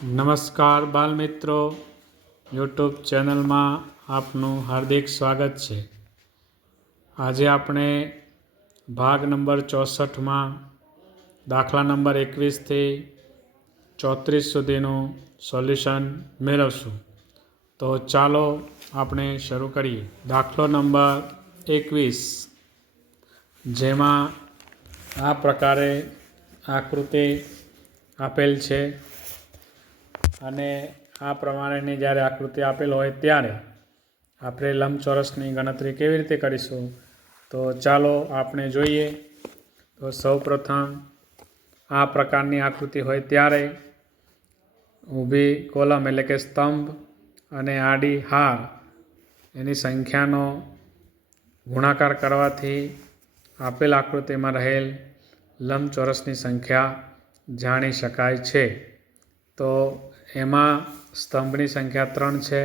નમસ્કાર બાલમિત્રો, યુટ્યુબ ચેનલમાં આપનું હાર્દિક સ્વાગત છે. આજે આપણે ભાગ નંબર 64માં દાખલા નંબર 21થી 34 સુધીનું સોલ્યુશન મેળવશું. તો ચાલો આપણે શરૂ કરીએ. દાખલો નંબર 21, જેમાં આ પ્રકારે આકૃતિ આપેલ છે અને આ પ્રમાણેની જ્યારે આકૃતિ આપેલ હોય ત્યારે આપણે લંબચોરસની ગણતરી કેવી રીતે કરીશું, તો ચાલો આપણે જોઈએ. તો સૌપ્રથમ આ પ્રકારની આકૃતિ હોય ત્યારે ઊભી કોલમ એટલે કે સ્તંભ અને આડી હાર એની સંખ્યાનો ગુણાકાર કરવાથી આપેલ આકૃતિમાં રહેલ લંબચોરસની સંખ્યા જાણી શકાય છે. તો એમાં સ્તંભની સંખ્યા 3 છે,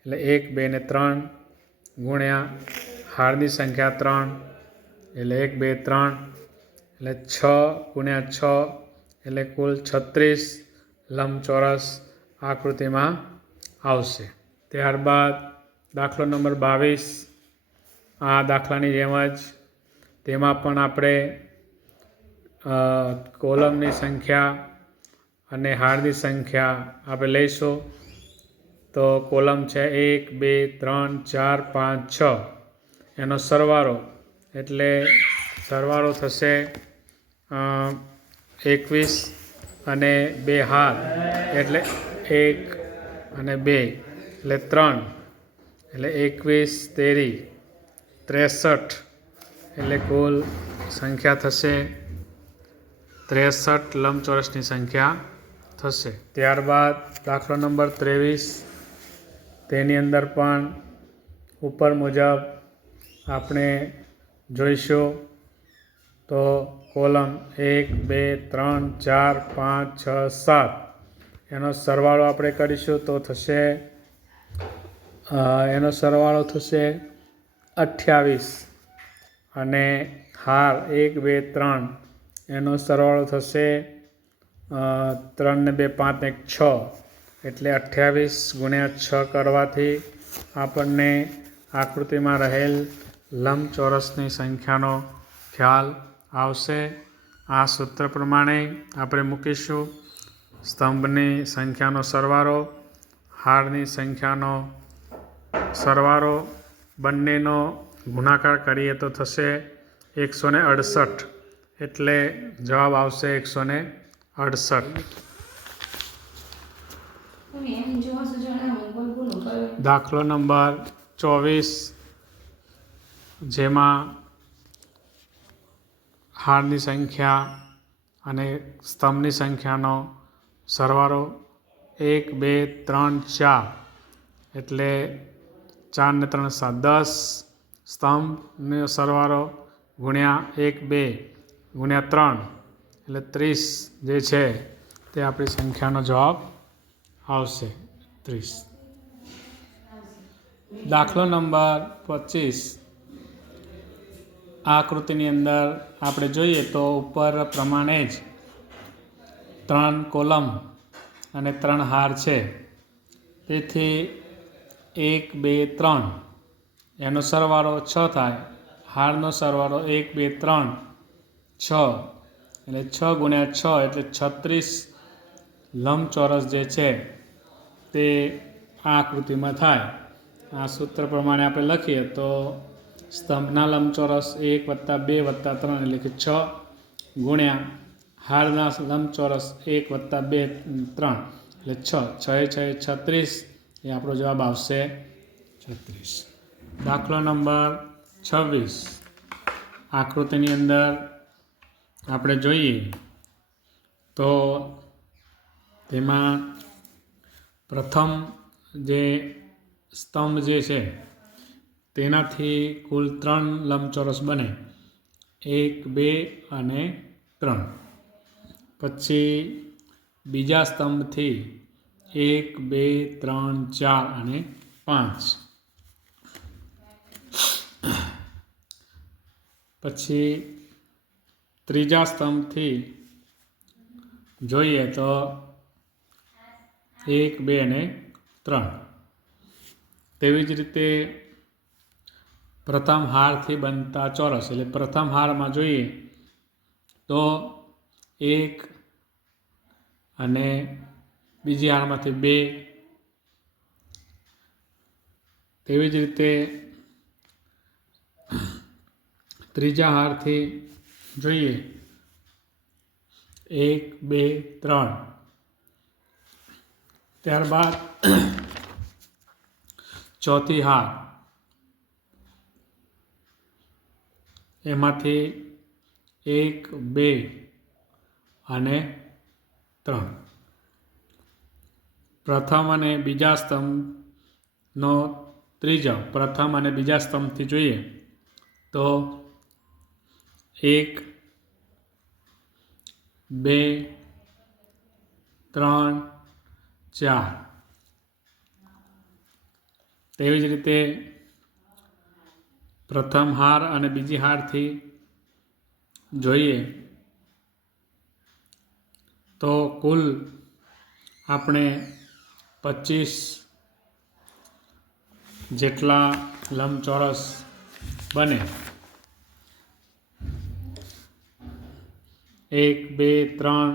એટલે 1, 2 ને 3 ગુણ્યા હારની સંખ્યા 3 એટલે 1, 2, 3 એટલે 6 ગુણ્યા 6 એટલે કુલ 36 લંબચોરસ આકૃતિમાં આવશે. ત્યારબાદ દાખલો નંબર 22, આ દાખલાની જેમ જ તેમાં પણ આપણે કોલમની સંખ્યા અને હારની સંખ્યા આપણે લઈશું. તો કોલમ છે 1, 2, 3, 4, 5, 6 એનો સરવાળો એટલે સરવાળો થશે 21 અને 2 હાર એટલે 1 અને 2 એટલે 3 એટલે 21, 13, 63 એટલે કુલ સંખ્યા થશે 63 લંબચોરસની સંખ્યા થશે. ત્યારબાદ દાખલો નંબર 23, તેની અંદર પણ ઉપર મુજબ આપણે જોઈશું. તો કોલમ 1, 2, 3, 4, 5, 6, 7 એનો સરવાળો આપણે કરીશું તો થશે એનો સરવાળો થશે 28 અને હાર 1, 2, 3 એનો સરવાળો થશે 3 ને 2, 5 ને 1, 6 એટલે 28 ગુણ્યા 6 કરવાથી આપણને આકૃતિમાં રહેલ લંબચોરસની સંખ્યાનો ખ્યાલ આવશે. આ સૂત્ર પ્રમાણે આપણે મૂકીશું. સ્તંભની સંખ્યાનો સરવાળો, હારની સંખ્યાનો સરવાળો, બંનેનો ગુણાકાર કરીએ તો થશે 168 એટલે જવાબ આવશે 168. દાખલો નંબર 24, જેમાં હારની સંખ્યા અને સ્તંભની સંખ્યાનો સરવાળો 1, 2, 3, 4 એટલે 4 ને 3, 7, 10 સ્તંભનો સરવાળો ગુણ્યા 1, 2 ગુણ્યા 3 એટલે 30 જે છે તે આપણી સંખ્યાનો જવાબ આવશે 30. દાખલો નંબર 25, આ આકૃતિની અંદર આપણે જોઈએ તો ઉપર પ્રમાણે જ 3 કોલમ અને 3 હાર છે. તેથી 1, 2, 3 એનો સરવાળો 6 થાય. હારનો સરવાળો 1, 2, 3, 6 એટલે 6 ગુણ્યા 6 એટલે 36 લંબચોરસ જે છે તે આ આકૃતિમાં થાય. આ સૂત્ર પ્રમાણે આપણે લખીએ તો સ્તંભના લંબચોરસ 1 + 2 + 3 એટલે કે 6 ગુણ્યા હારના લંબચોરસ 1 + 2, 3 એટલે 6, 6 × 6 = 36 એ આપણો જવાબ આવશે 36. દાખલો નંબર 26, આકૃતિની અંદર આપણે જોઈએ તો તેમાં પ્રથમ જે સ્તંભ જે છે તેનાથી કુલ 3 લંબચોરસ બને, 1, 2 અને 3. પછી બીજા સ્તંભથી 1, 2, 3, 4 અને 5. પછી ત્રીજા સ્તંભથી જોઈએ તો 1, 2 અને 3. તેવી જ રીતે પ્રથમ હારથી બનતા ચોરસ, એટલે પ્રથમ હારમાં જોઈએ તો 1 અને બીજી હારમાંથી 2. તેવી જ રીતે ત્રીજા હારથી જોઈએ 1, 2, 3. ત્યારબાદ ચોથી હાર, એમાંથી 1, 2 અને 3. પ્રથમ અને બીજા સ્તંભનો ત્રીજો, પ્રથમ અને બીજા સ્તંભથી જોઈએ તો 1, 2, 3, 4. તેવી જ રીતે પ્રથમ હાર અને બીજી હારથી જોઈએ તો કુલ આપણે 25 જેટલા લંબચોરસ બને. 1, 2, 3,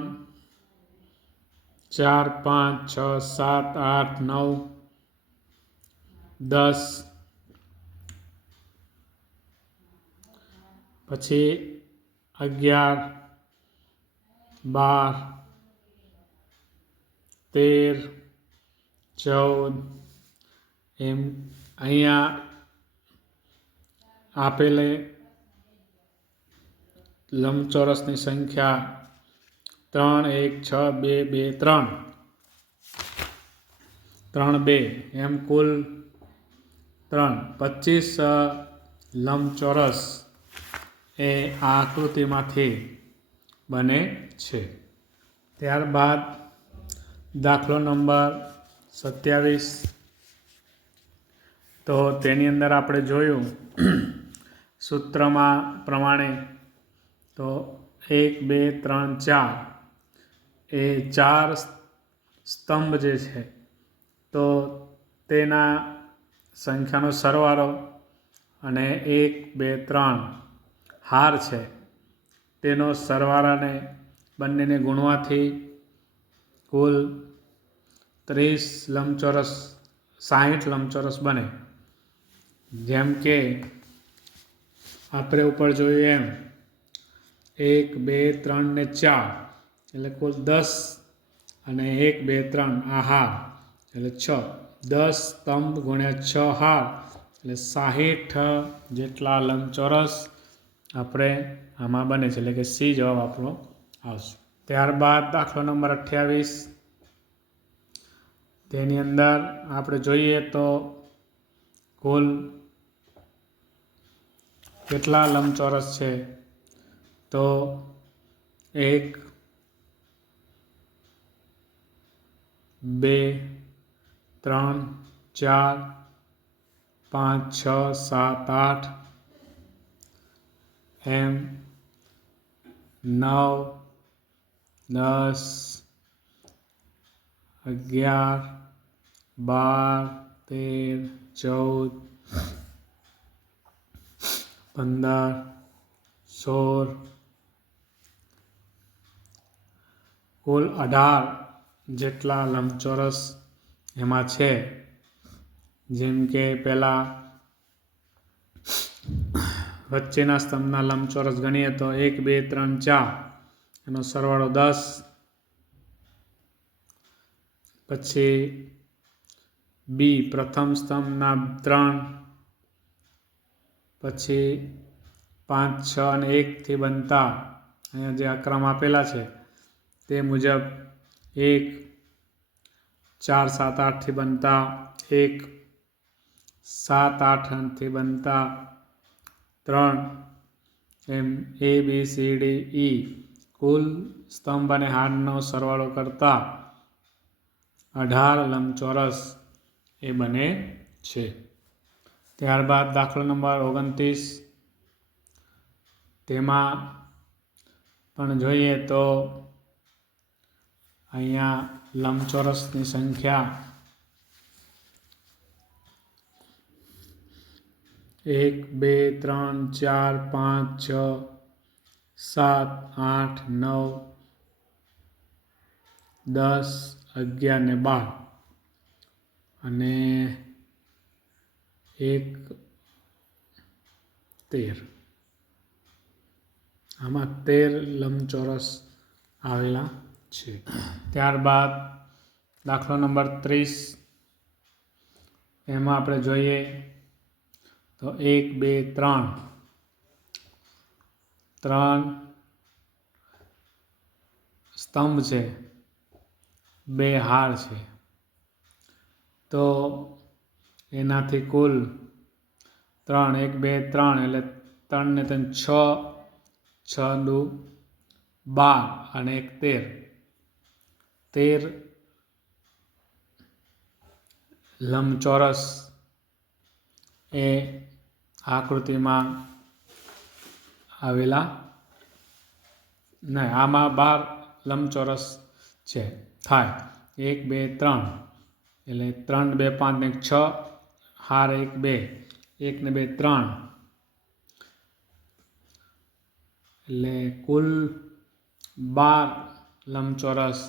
4, 5, 6, 7, 8, 9, 10. પછી 11, 12, 13, 14. એમ અહીંયા આપેલે લંબચોરસની સંખ્યા 3, 1, 6, 2, 2, 3, 3, 2. એમ કુલ 25 લંબચોરસ એ આ આકૃતિમાંથી બને છે. ત્યારબાદ દાખલો નંબર 27. તો તેની અંદર આપણે જોયું સૂત્રમાં પ્રમાણે તો 1, 2, 3, 4 એ 4 સ્તંભ જે છે તો તેના સંખ્યાનો સરવાળો અને 1, 2, 3 હાર છે તેનો સરવાળાને બંનેને ગુણવાથી કુલ 30 લંબચોરસ 60 લંબચોરસ બને. જેમ કે આપણે ઉપર જોયું એમ 1, 2, 3 ને 4 એટલે કુલ 10 અને 1, 2, 3 આ હાર એટલે 6. 10 સ્તંભ ગુણ્યા 6 હાર એટલે 60 જેટલા લંબચોરસ આપણે આમાં બને છે, એટલે કે સી જવાબ આપણો આવશે. ત્યારબાદ દાખલો નંબર 28. તેની અંદર આપણે જોઈએ તો કુલ કેટલા લંબચોરસ છે તો 1, 2, 3, 4, 5, 6, 7, 8 એમ 9, 10, 11, 12, 13, 14, 15, 16 કુલ 18 જેટલા લંબચોરસ એમાં છે. જેમ કે પહેલાં વચ્ચેના સ્તંભના લંબચોરસ ગણીએ તો 1, 2, 3, 4 એનો સરવાળો 10. પછી બી પ્રથમ સ્તંભના 3, પછી 5, 6 અને 1થી બનતા અહીંયા જે ક્રમ આપેલા છે તે મુજબ 1, 4, 7, 8થી બનતા 1, 7, 8થી બનતા 3 એમ A, B, C, D, E કુલ સ્તંભ અને હારનો સરવાળો કરતા 18 લંબચોરસ એ બને છે. ત્યારબાદ દાખલો નંબર 29. તેમાં પણ જોઈએ તો અહીંયા લંબચોરસની સંખ્યા 1 2 3 4 5 6 7 8 9 10 11 ને 12 અને 1 13. આમાં 13 લંબચોરસ આવેલા છે. ત્યારબાદ દાખલો નંબર 30, એમાં આપણે જોઈએ તો 1 2 3 સ્તંભ છે, 2 હાર છે, તો એનાથી કુલ 3 1 2 3 એટલે 3 ને 3 6 6 દુ 12 અને 1 13 લંબચોરસ એ આકૃતિમાં આવેલા નહીં, આમાં 12 લંબચોરસ છે થાય. 1 2 3 એટલે 3 2 5 ને 6 હાર 1 2 1 ને 2 3 એટલે કુલ 12 લંબચોરસ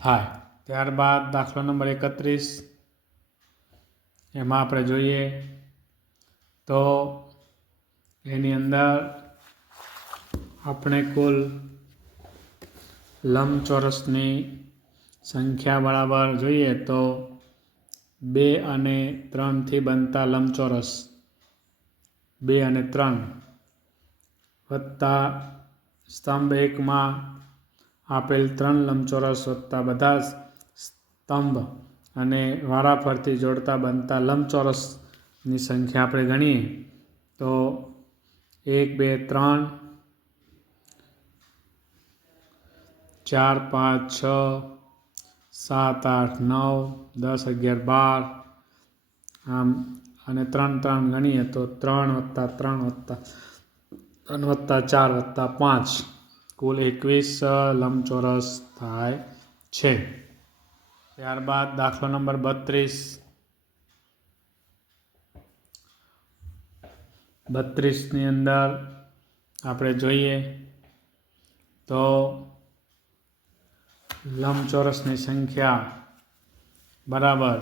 થાય. ત્યારબાદ દાખલો નંબર 31, એમાં આપણે જોઈએ તો એની અંદર આપણે કુલ લંબચોરસની સંખ્યા બરાબર જોઈએ તો 2 અને 3 થી બનતા લંબચોરસ 2 અને 3 વત્તા સ્તંભ 1માં આપેલ 3 લંબચોરસ વત્તા બધા સ્તંભ અને વારાફરતી જોડતા બનતા લંબચોરસની સંખ્યા આપણે ગણીએ તો 1 2 3 4 5 6 7 8 9 10 11 12 આમ અને 3 3 ગણીએ તો 3 વત્તા 3 વત્તા 3 વત્તા 4 વત્તા 5 કુલ 21 લંબચોરસ થાય છે. ત્યારબાદ દાખલો નંબર 32 ની અંદર આપણે જોઈએ તો લંબચોરસની સંખ્યા બરાબર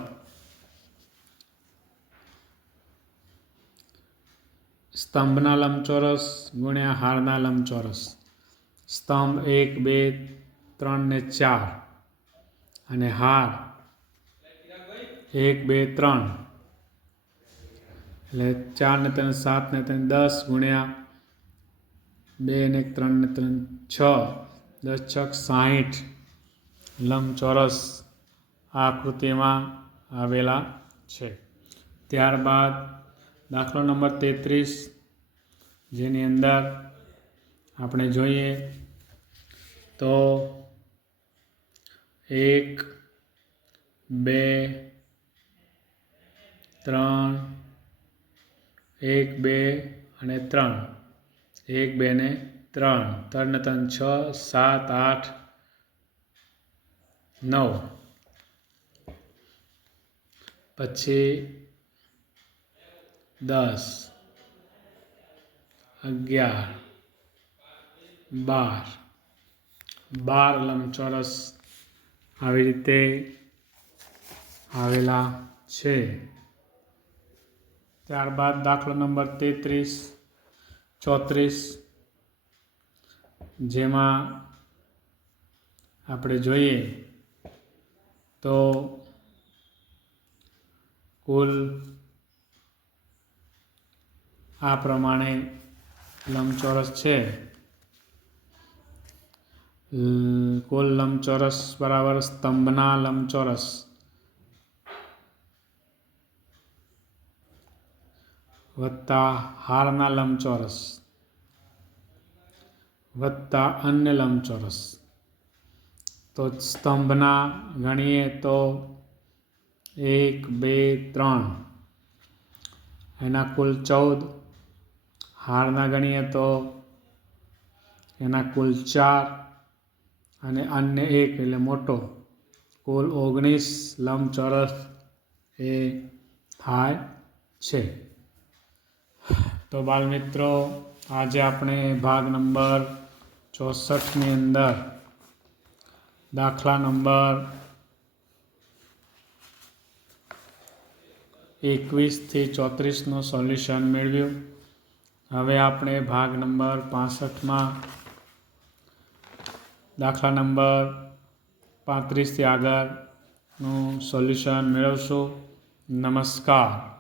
સ્તંભના લંબચોરસ ગુણ્યા હારના લંબચોરસ. સ્તંભ 1 2 3 ને 4 અને હાર 1 2 3 એટલે 4 ને 3 7 ને 3 10 ગુણ્યા 2 ને 3 ને 3 6 10 6 60 લંબચોરસ આકૃતિમાં આવેલા છે. ત્યારબાદ દાખલો નંબર 33, જેની અંદર આપણે જોઈએ તો 1 2 3 1 2 અને 3 1 2 ને 3 3 ને 3 6 7 8 9 પછી 10 11 12 લંબચોરસ આવી રીતે આવેલા છે. ત્યારબાદ દાખલો નંબર 33 34, જેમાં આપણે જોઈએ તો કુલ આ પ્રમાણે લંબચોરસ છે. કુલ લંબચોરસ બરાબર સ્તંભના લંબચોરસ વત્તા હારના લંબચોરસ વત્તા અન્ય લંબચોરસ. તો સ્તંભના ગણીએ તો 1 2 3 એના કુલ 14, હારના ગણીએ તો એના કુલ 4 અને અન્ય 1 એટલે મોટો, કુલ 19 લંબચોરસ એ થાય છે. તો બાળમિત્રો, આજે આપણે ભાગ નંબર 64ની અંદર દાખલા નંબર 21 થી 34નું સોલ્યુશન મેળવ્યું. હવે આપણે ભાગ નંબર 65માં દાખલા નંબર 35થી આગળનું સોલ્યુશન મેળવશું. નમસ્કાર.